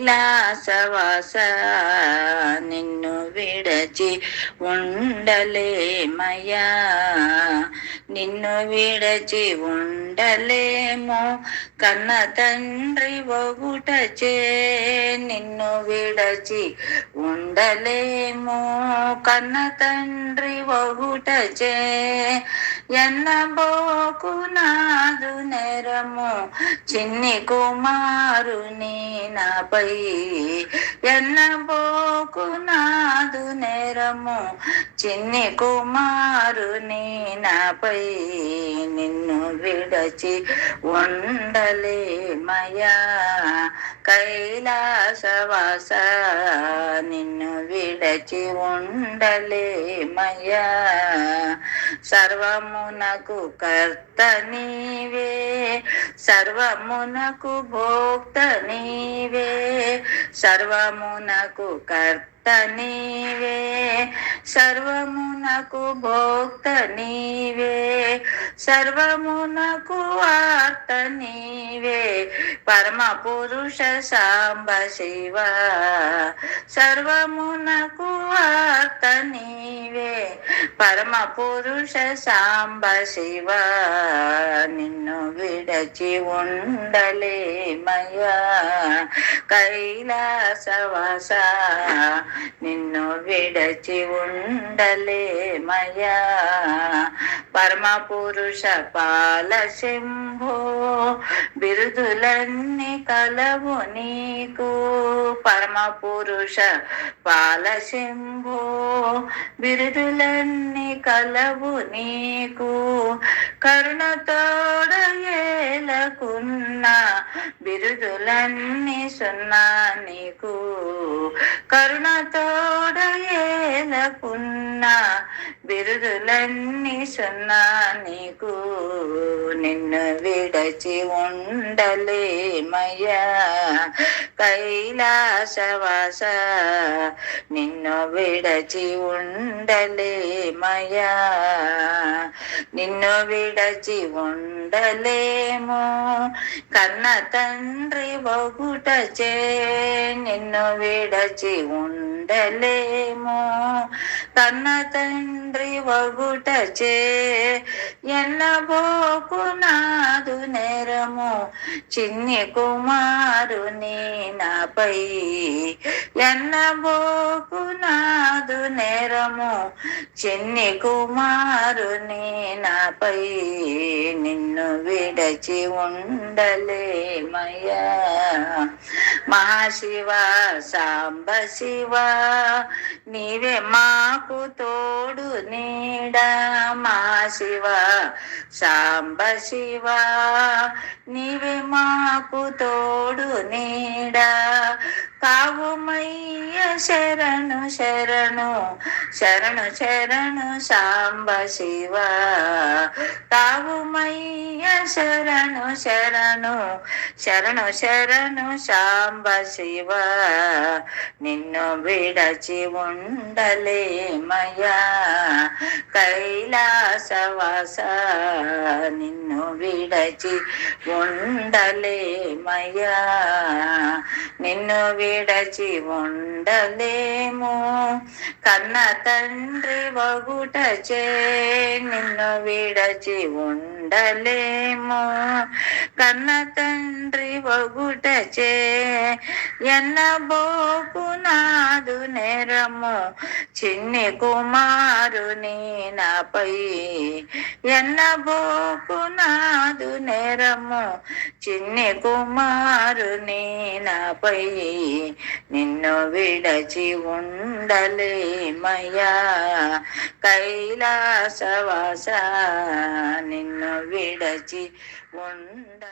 లాసవాస నిన్ను విడచి ఉండలేమయ్యా నిన్ను విడచి ఉండలేము కన్న తండ్రి ఒగుటచే. నిన్ను విడచి ఉండలేము కన్న తండ్రి ఒగుటచే. ఎన్నబోకు నాదు నెరము చిన్ని కుమారుని నాపై ఎన్నబోకు నాదు నెరము చిన్ని కుమారుని నాపై నిన్ను విడచి ఉండలేమయా కైలాసవాస. నిన్ను విడచి ఉండలేమయా సర్వమునకు కర్త నీవే. సర్వమునకు భోక్త నీవే. సర్వమునకు కర్త నీవే. సర్వమునకు భోక్త నీ సర్వమునకు వార్త నీవే. పరమ పురుష సాంబ శివ. సర్వమునకు వార్త నీవే. పరమ పురుష సాంబ శివ. నిన్ను విడచి ఉండలేమయ్యా. కైలాసవాస నిన్ను విడచి ఉండలేమయ్యా. పరమపురుష పాల శంభో బిరుదులన్నీ కలవు నీకు. పరమపురుష పాల శంభో బిరుదులన్నీ కలవు నీకు. కరుణతోడయేలకున్న బిరుదులన్నీ సున్నా నీకు. కరుణతోడయేలకున్న బిరుదులన్నీ సున్నా నీకు. నిన్ను విడచి ఉండలేమయ్యా. కైలాసవాస నిన్ను విడచి ఉండలేమయ్యా. నిన్ను విడచి ఉండలేము. కన్న తండ్రి ఒకటచే నిన్ను విడచి ఉండలేము. కన్న తండ్రి వగుటచే ఎన్నబోకు నాదు నెరము. చిన్ని కుమారుని నాపై ఎన్నబోకు నేరము చెన్ని కుమారుని నాపై నిన్ను విడచి ఉండలేమయ్యా. మహాశివ సాంబ శివ నీవే మాకు తోడు నీడా. మహాశివ సాంబ శివ నీవే మాకు తోడు నీడా. కావుమయ్య శరణు శరణు శరణు శరణు సాంబ శివ కావుమయ్య శరణు శరణు శరణు శరణు సాంబ శివ నిన్ను విడచి ఉండలేమయ్యా కైలాసవాస నిన్ను విడచి ఉండలేమయ్యా నిన్ను విడచి ఉండలేము కన్న తండ్రి వగుటచే నిన్ను విడచి ఉండలేము. కన్న తండ్రి వగుటచే ఎన్నబోకు నాదు నెరము. చిన్ని కుమారుని నాపై ఎన్నబోకు నాదు నెరము. చిన్ని కుమారుని నాపై నిన్ను విడచి ఉండలేమై. ఉండలేమయ్యా కైలాసవాస నిన్ను విడచి ఉండ